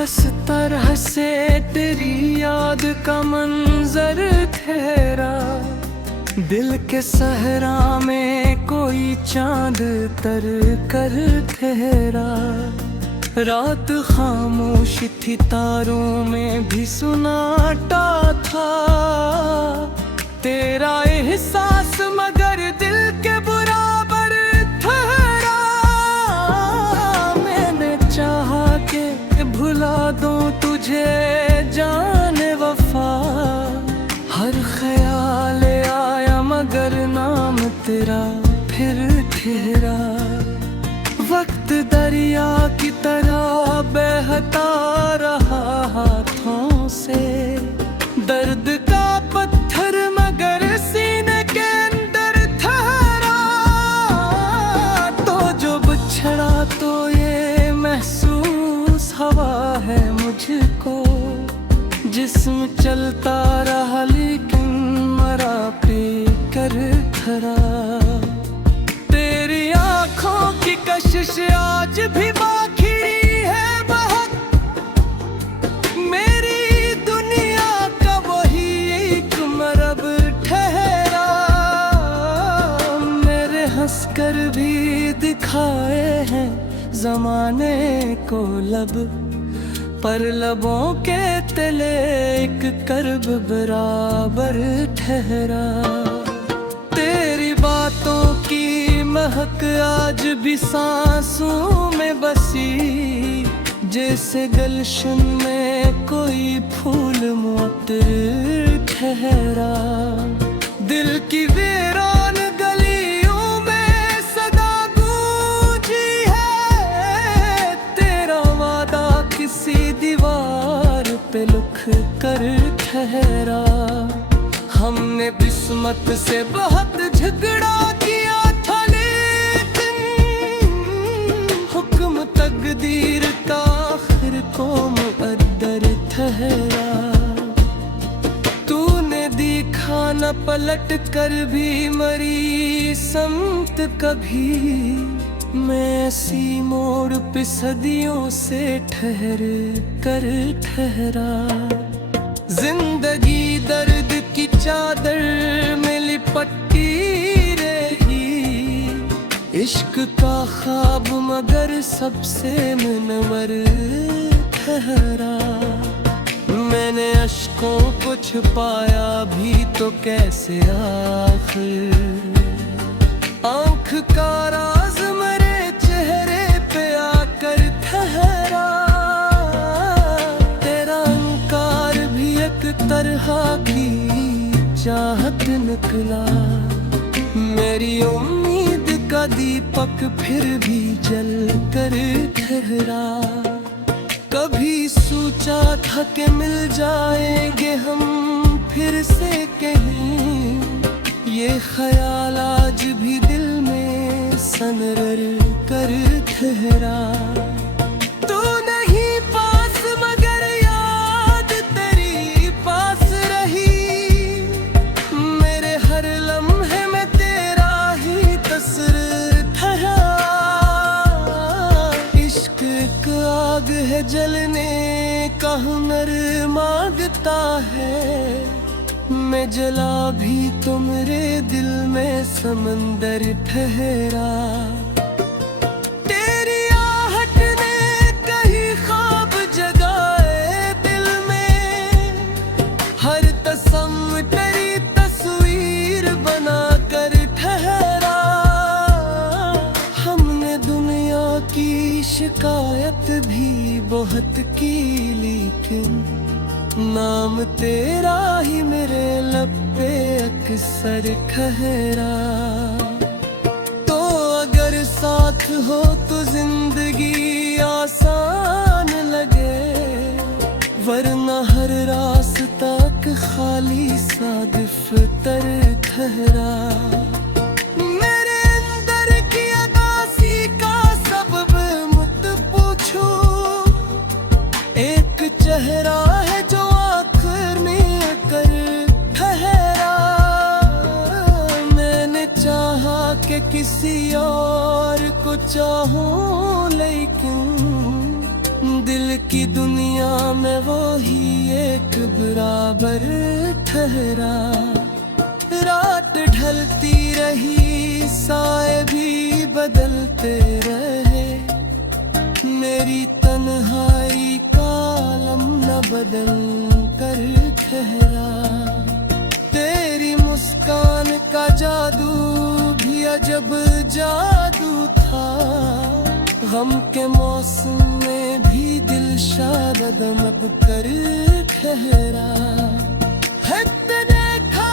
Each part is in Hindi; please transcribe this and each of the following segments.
हंस तरह से तेरी याद का मंजर ठहरा। दिल के सहरा में कोई चांद तर कर ठहरा। रात खामोश थी, तारों में भी सुनाटा था तेरा एहसास, मगर दिल के बराबर ठहरा। मैंने चाहा कि भुला दूं तुझे जाने वफा। हर ख्याल आया मगर नाम तेरा फिर ठहरा। वक्त दरिया की तरह बहता रहा हाथों से। दर्द का पत्थर मगर सीने के अंदर ठहरा। तो जो बिछड़ा तो ये महसूस हवा है मुझको। जिस्म चलता रहा लेकिन मरा पी कर खरा। तेरी आँखों की कशिश आज भी बाकी है बहुत। मेरी दुनिया का वही एक मरब ठहरा। मेरे हंसकर भी दिखाए हैं जमाने को लब, पर लबों के तले एक कर्ब बराबर ठहरा। तेरी बातों की महक आज भी सांसों में बसी। जैसे गुलशन में कोई फूल मुअत्तर ठहरा। दिल की वीरान गलियों में सदा गूंजी है। तेरा वादा किसी दीवार पे लिख कर ठहरा। हमने किस्मत से बहुत झगड़ा किया था लेकिन हुक्म तकदीर का आखिर को मुक़द्दर ठहरा। तूने देखा न पलट कर भी मरी समत कभी। मैं ऐसी मोड़ पे सदियों से ठहर कर ठहरा। जिंदगी दर्द की चादर में लिपटी रही। इश्क का ख्वाब मगर सबसे मुनव्वर ठहरा। मैंने अश्कों को छुपाया भी तो कैसे आखिर। आँख का राज मेरे चेहरे पे आकर ठहरा। तरह की चाहत निकला। मेरी उम्मीद का दीपक फिर भी जल कर ठहरा। कभी सोचा था कि मिल जाएंगे हम फिर से कहीं। ये ख्याल आज भी दिल में सनर कर ठहरा। है जलने का हुनर मांगता है। मैं जला भी तो मेरे दिल में समंदर ठहरा। तेरी आहट ने कहीं ख्वाब जगाए दिल में। हर तसम तेरी तस्वीर बना कर ठहरा। हमने दुनिया की शिकायत भी बहुत की लेकिन नाम तेरा ही मेरे लब पे अक्सर ठहरा। तो अगर साथ हो तो जिंदगी आसान लगे। वरना हर रास्ता खाली सा दफ्तर ठहरा। चेहरा है जो आखिर में कर ठहरा। मैंने चाहा कि किसी और को चाहूं लेकिन दिल की दुनिया में वो ही एक बराबर ठहरा। रात ढलती रही, साए भी बदलते रहे, मेरी तन्हाई का आलम न बदल कर ठहरा। तेरी मुस्कान का जादू भी अजब जादू था, गम के मौसम में भी दिल शाद दमक कर ठहरा। है देखा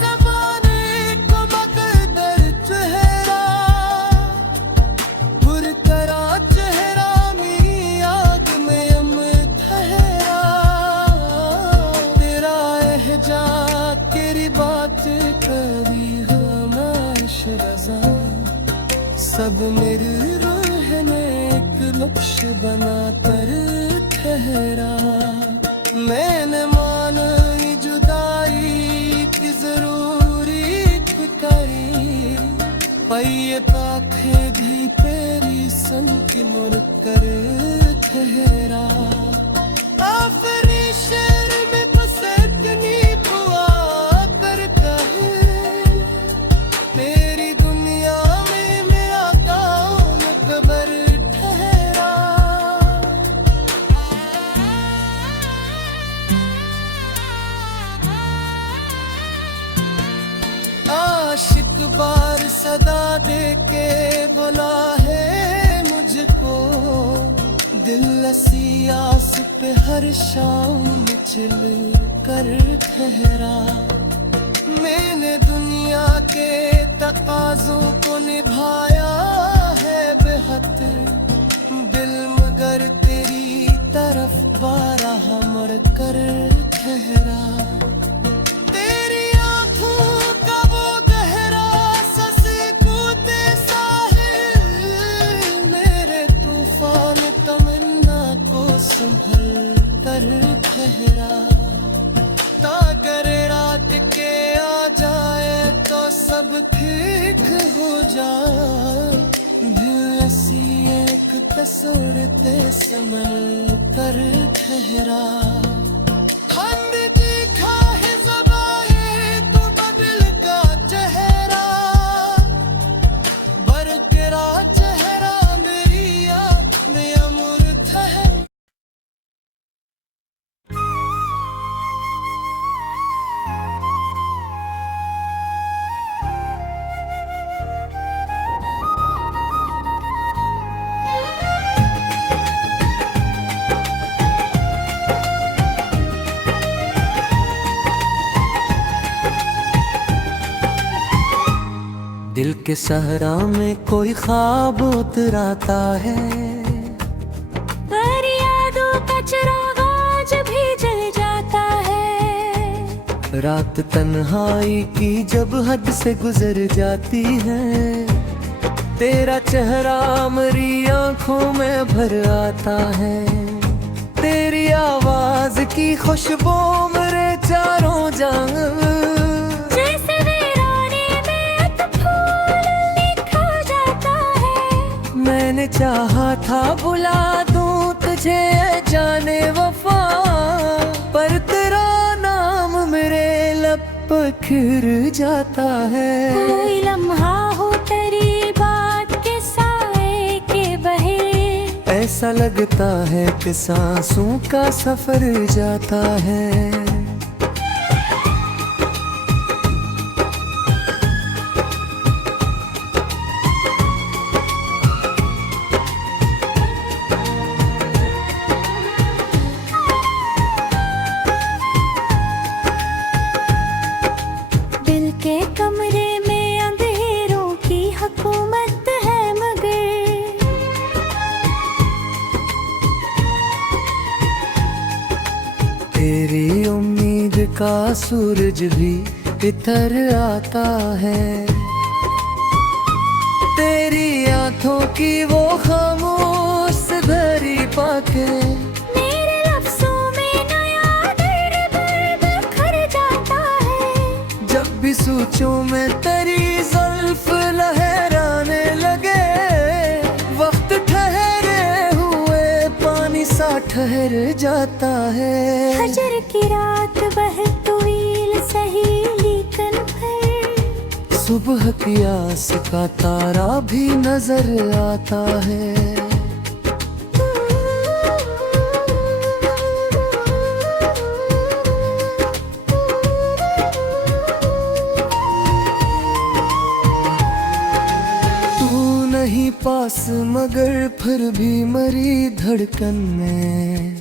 ज़माने को मकदर चेहरा, बुरकरा चेहरा मेरी आग में अमर ठहरा। तेरा एहजा तेरी बात कभी हमाश रज़ा, सब मेरी रूह ने एक लक्ष्य बना कर ठहरा। मैंने माना जुदाई की जरूरी ठिकाई, ये आँखें भी तेरी सन की मुड़ कर ठहरा। आखिरी शेर में बस इतनी दुआ करता है, मेरी दुनिया में मेरा कौन कबर ठहरा। आशिक बार सदा दे के बुला है मुझको, दिल असी आस पे हर शाम चिल कर ठहरा। मैंने दुनिया के तकाज़ों को निभाया है बेहद, दिल मगर तेरी तरफ बारह मुड़ कर ठहरा। तेरी आँखों का वो गहरा ससे कूदे साहिल, मेरे तूफान तमन्ना को संभल कर ठहरा। अगर रात के आ जाए तो सब ठीक हो जाए, दिल ऐसी एक तस्वीर ते संभल कर ठहरा। हमने देखा है ज़बाए तो बदल का चेहरा, बरकरार चेहरा मेरी आँख में अमृत है। दिल के सहरा में कोई ख्वाब उतराता है, पर यादों का चिराग आज भी जल जाता है। रात तन्हाई की जब हद से गुजर जाती है, तेरा चेहरा मेरी आंखों में भर आता है। तेरी आवाज की खुशबू मेरे चारों जहां, मैंने चाहा था बुला दूं तुझे जाने वफा, पर तेरा नाम मेरे लब पर खिर जाता है। कोई लम्हा हो तेरी बात के साए के बहे, ऐसा लगता है कि सांसों का सफर जाता है। के कमरे में अंधेरों की हुकूमत है, मगर तेरी उम्मीद का सूरज भी इतर आता है। तेरी आंखों की वो खामोश भरी पाके, मेरे लफ्ज़ों में नया दर्द बिखर जाता है। जब भी सोचूं मैं तेरी ज़ुल्फ़ लहराने लगे, वक्त ठहरे हुए पानी सा ठहर जाता है। हजर की रात बह तुवील सहेली कन पर, सुबह की आस का तारा भी नजर आता है। नहीं पास मगर फिर भी मरी धड़कन में,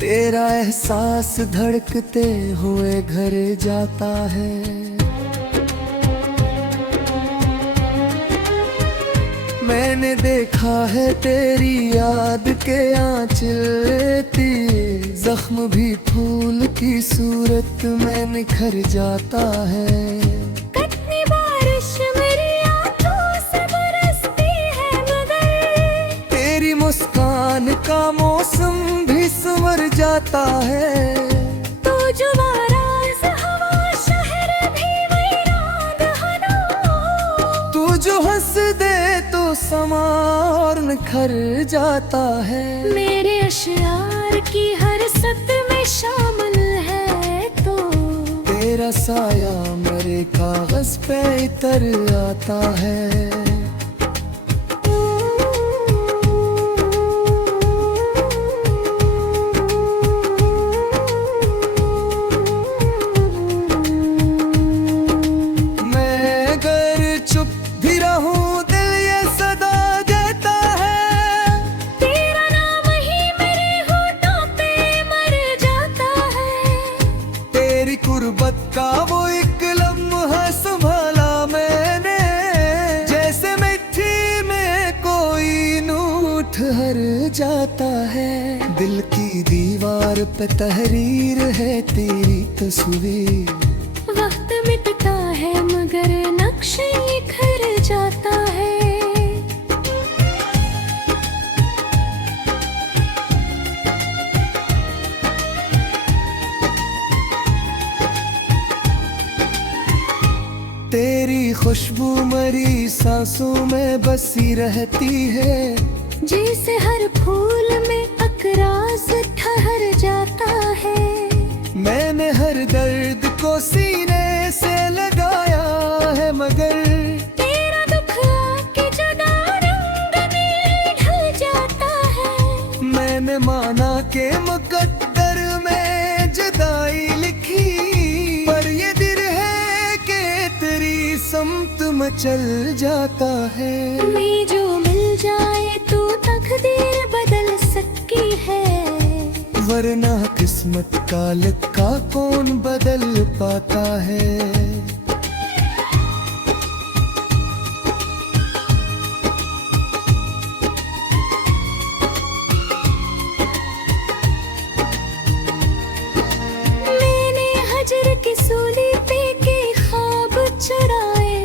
तेरा एहसास धड़कते हुए घर जाता है। मैंने देखा है तेरी याद के आंचल लेती, जख्म भी फूल की सूरत में निखर जाता है। कतनी बारिश मेरी आंखों से बरसती है, मगर तेरी मुस्कान का मौसम भी संवर जाता है। तू जो नाराज हवा शहर भी वीरान दहना, तू जो हंस दे तो समा और निखर जाता है। मेरे अशआर की हर सत में शामिल है तो, तेरा साया मेरे कागज पे इतर आता है। मैं अगर चुप भी रहूं दिल ये सदा देता है, तेरा नाम ही मेरे होठों पे मर जाता है। तेरी कुर्बत का वो एक लम्हा संभाला मैंने, जैसे मिट्टी में कोई नूर ठहर जाता है। दिल की दीवार पे तहरीर है तेरी तस्वीर, वक्त मिटता है मगर नक्शे खर जाता है। तेरी खुशबू मरी सांसों में बसी रहती है, जैसे हर फूल में अकराज ठहर जाता है। मैंने हर दर्द को सीने से लगाया है, मगर तेरा दुख आके जुदा रंग में ढल जाता है। मैंने माना के मुकद्दर में जुदाई लिखी, पर ये दिल है कि तेरी समत मचल जाता है। मैं जो मिल जाए तो तकदीर बदल सकती है, वरना किस्मत का लिखा कौन बदल पाता है। मैंने हजर की सूली पे के ख्वाब चुराए,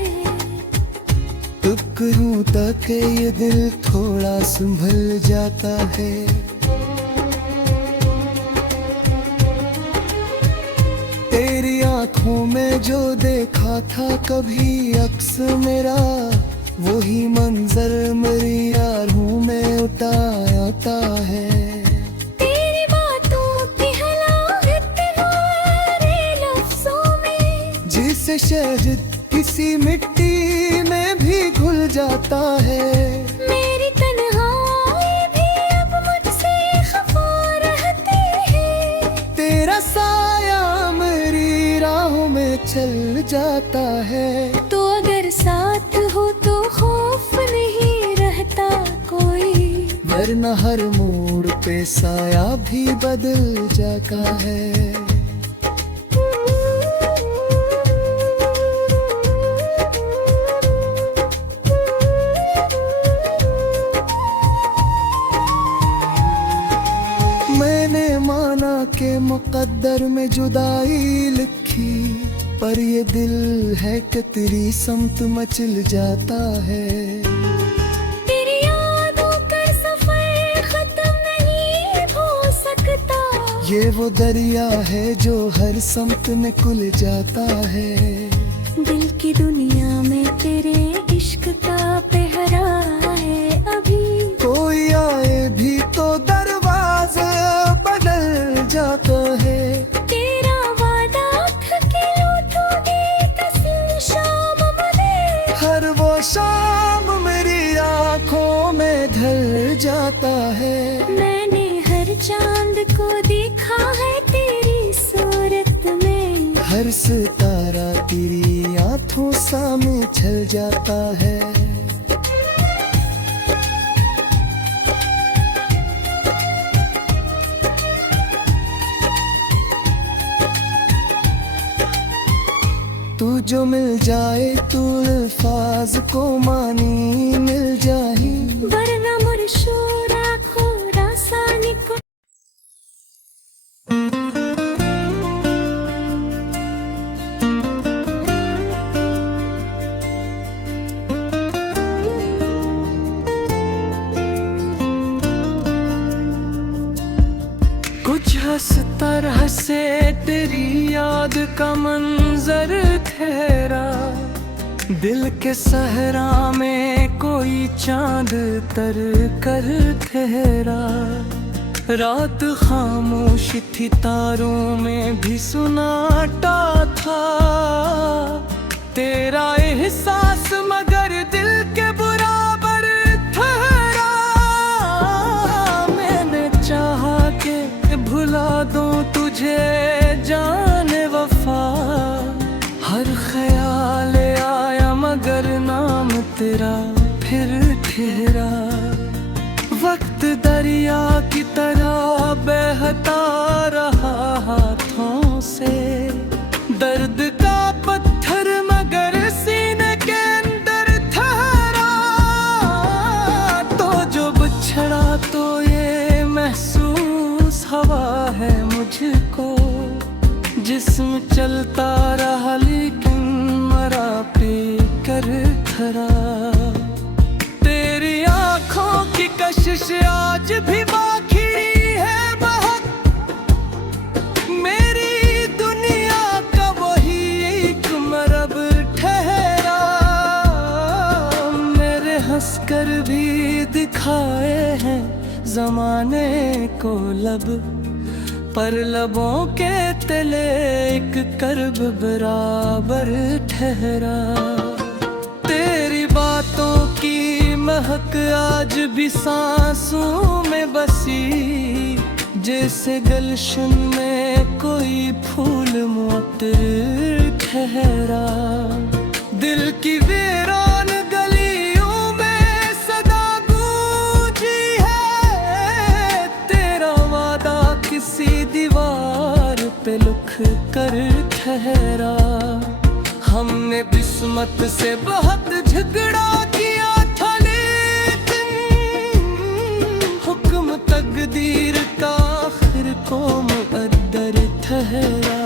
तब करूं ताकि ये दिल थोड़ा संभल जाता है। तेरी आंखों में जो देखा था कभी अक्स मेरा, वही मंजर मेरी यारों में उतारता है। तेरी बातों की हलावत हमारे लफ्जों में, जिसे शहद किसी मिट्टी में भी घुल जाता है। मेरी तन्हाई भी अब मुझसे खफा रहती है। तेरा साया मेरी राहों में चल जाता है। तो अगर साथ हो तो खौफ नहीं रहता कोई, वरना हर मोड़ पे साया भी बदल जाता है। मैंने माना के मुकद्दर में जुदाई लिखी, पर ये दिल है कि तेरी समत मचल जाता है। तेरी यादों का सफर खत्म नहीं हो सकता, ये वो दरिया है जो हर समत में खुल जाता है। दिल की दुनिया में तेरे इश्क का पहरा है अभी, कोई आए भी तो दरवाजे फिर सितारा तेरी आंखों सामने छल जाता है। तू जो मिल जाए तू अल्फाज को मानी मिल जाए, वरना मुर्शोरा खोरा सानी को कुछ हंस तरह से तेरी याद का मंजर ठहरा, दिल के सहरा में कोई चांद तर कर ठहरा। रात खामोश थी तारों में भी सुनाटा था तेरा एहसास, मगर दिल के बराबर ठहरा। मैंने चाहा कि भुला दूं तुझे जाने वफा, हर ख्याल आया मगर नाम तेरा फिर ठहरा। वक्त दरिया की तरह बहता रहा हाथों से, दर्द का पत्थर मगर सीने के अंदर ठहरा। तो जो बिछड़ा तो ये महसूस हवा है मुझको, जिस्म चलता रहा लेकिन मरा पे कर खरा। तेरी आंखों की कशिश आज भी बाकी है बहुत, मेरी दुनिया का वही एक मरब ठहरा। मेरे हंसकर भी दिखाए हैं जमाने को लब, पर लबों के तले एक कर्ब बराबर ठहरा। तेरी बातों की महक आज भी सांसों में बसी, जैसे गुलशन में कोई फूल मुअत्तर ठहरा। दिल की वीरान गलियों में सदा गूंजी है, तेरा वादा किसी दीवार पे लिख कर ठहरा। हमने किस्मत से बहुत झगड़ा किया था लेकिन हुक्म तकदीर का आखिर को मुक़द्दर ठहरा।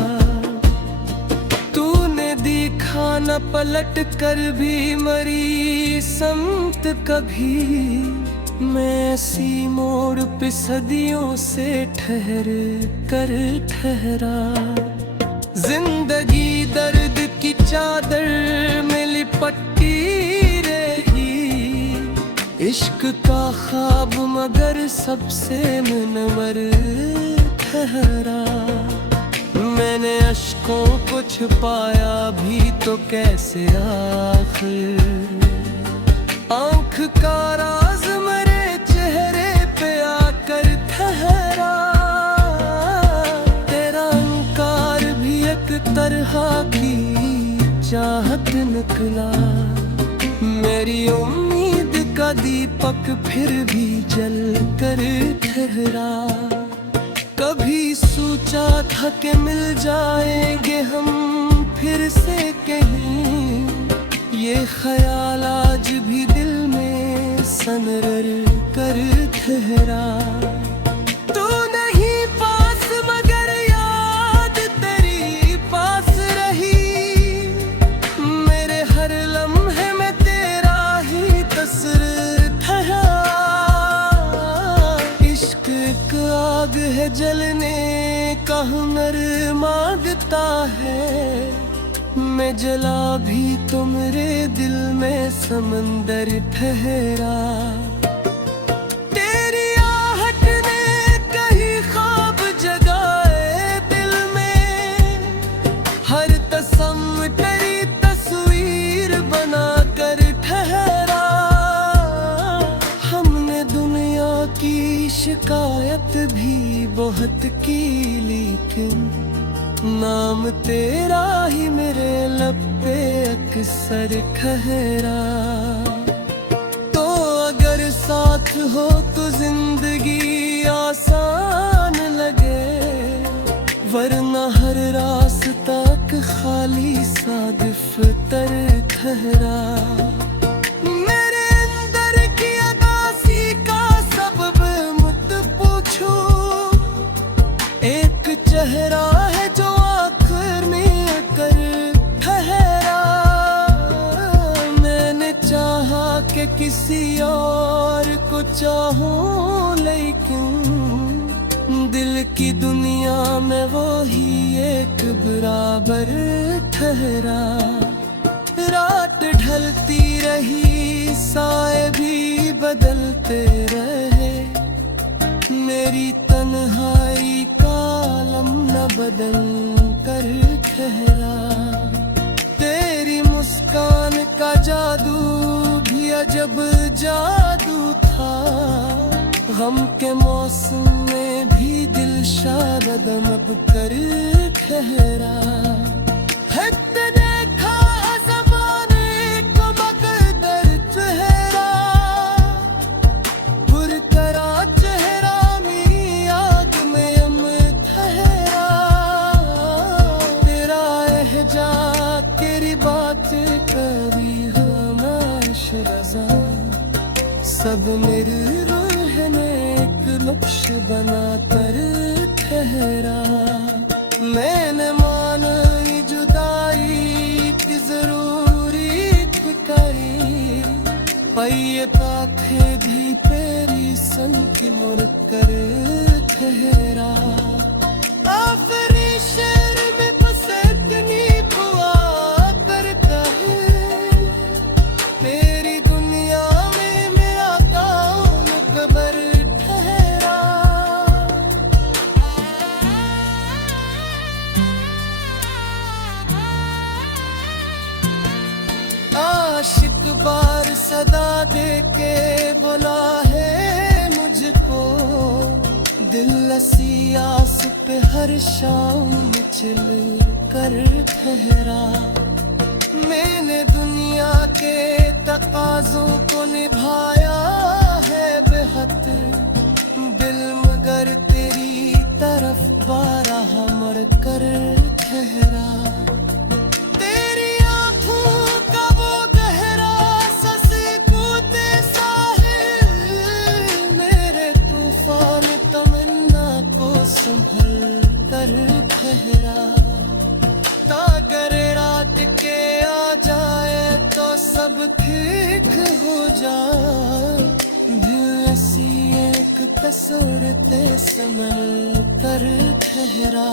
तूने देखा न पलट कर भी मरी समत कभी, मैं ऐसी मोड़ पे सदियों से ठहर कर ठहरा। जिंदगी दर्द की चादर में लिपटी रही, इश्क का ख्वाब मगर सबसे मुनव्वर ठहरा। मैंने अश्कों को छुपाया भी तो कैसे आखिर, आँख का राज मेरे चेहरे पे आकर ठहरा। तेरा इनकार भी एक तरह की चाहत निकला, मेरी उम्मीद का दीपक फिर भी जल कर ठहरा। कभी सोचा था कि मिल जाएंगे हम फिर से कहीं, ये ख्याल आज भी दिल में सनरर कर ठहरा। तू नहीं पास मगर याद तेरी पास रही, मेरे हर लम्हे में तेरा ही तस्वीर ठहरा। इश्क एक आग है जलने का हुनर मांगता है, मैं जला भी तो मेरे दिल में समंदर ठहरा। तेरी आहट ने कहीं ख्वाब जगाए दिल में, हर तस्म तेरी तस्वीर बना कर ठहरा। हमने दुनिया की शिकायत भी बहुत की लेकिन नाम तेरा ही मेरे लब पे अक्सर ठहरा। तो अगर साथ हो तो जिंदगी आसान लगे, वरना हर रास्ता खाली सा दफ्तर ठहरा। मेरे अंदर की अदासी का सबब मुझ पूछूं, एक चेहरा है जो आखिर में कर ठहरा। मैंने चाहा कि किसी और को चाहूं, लेकिन दिल की दुनिया में वो ही एक बराबर ठहरा। रात ढलती रही, साए भी बदलते रहे, मेरी तन्हाई का आलम न बदल कर ठहरा। तेरी मुस्कान का जादू भी अजब जादू था, गम के मौसम में भी दिल शायद अब कर ठहरा। है देखा ज़माने को मकदर चेहरा, पुरकरा चेहरा मेरी आग में ठहरा। तेरा लहजा तेरी बात कभी हमाश रज़ा, सब मेरी रूह ने एक लक्ष बना कर ठहरा। मैंने माना जुदाई की जरूरी करी, पहिए पाखे भी पेरी सन की मुड़ कर ठहरा। आखिरी शेर में बसे इतनी दुआ करता है, मेरी दुनिया में मेरा कौन कबर ठहरा। आशिक बार सदा दे के बुला है मुझको, दिल असी आस पे हर शाम चिल कर ठहरा। मैंने दुनिया के तकाजों को निभाया है बेहद, दिल मगर तेरी तरफ बारह मर कर ठहरा। तेरी आंखों का वो गहरा ससे कूदे साहिल, मेरे तूफान तमन्ना को संभल कर ठहरा। अगर रात के आ जाए तो सब ठीक हो जाए, भी ऐसी एक कसूर ते संभल कर ठहरा।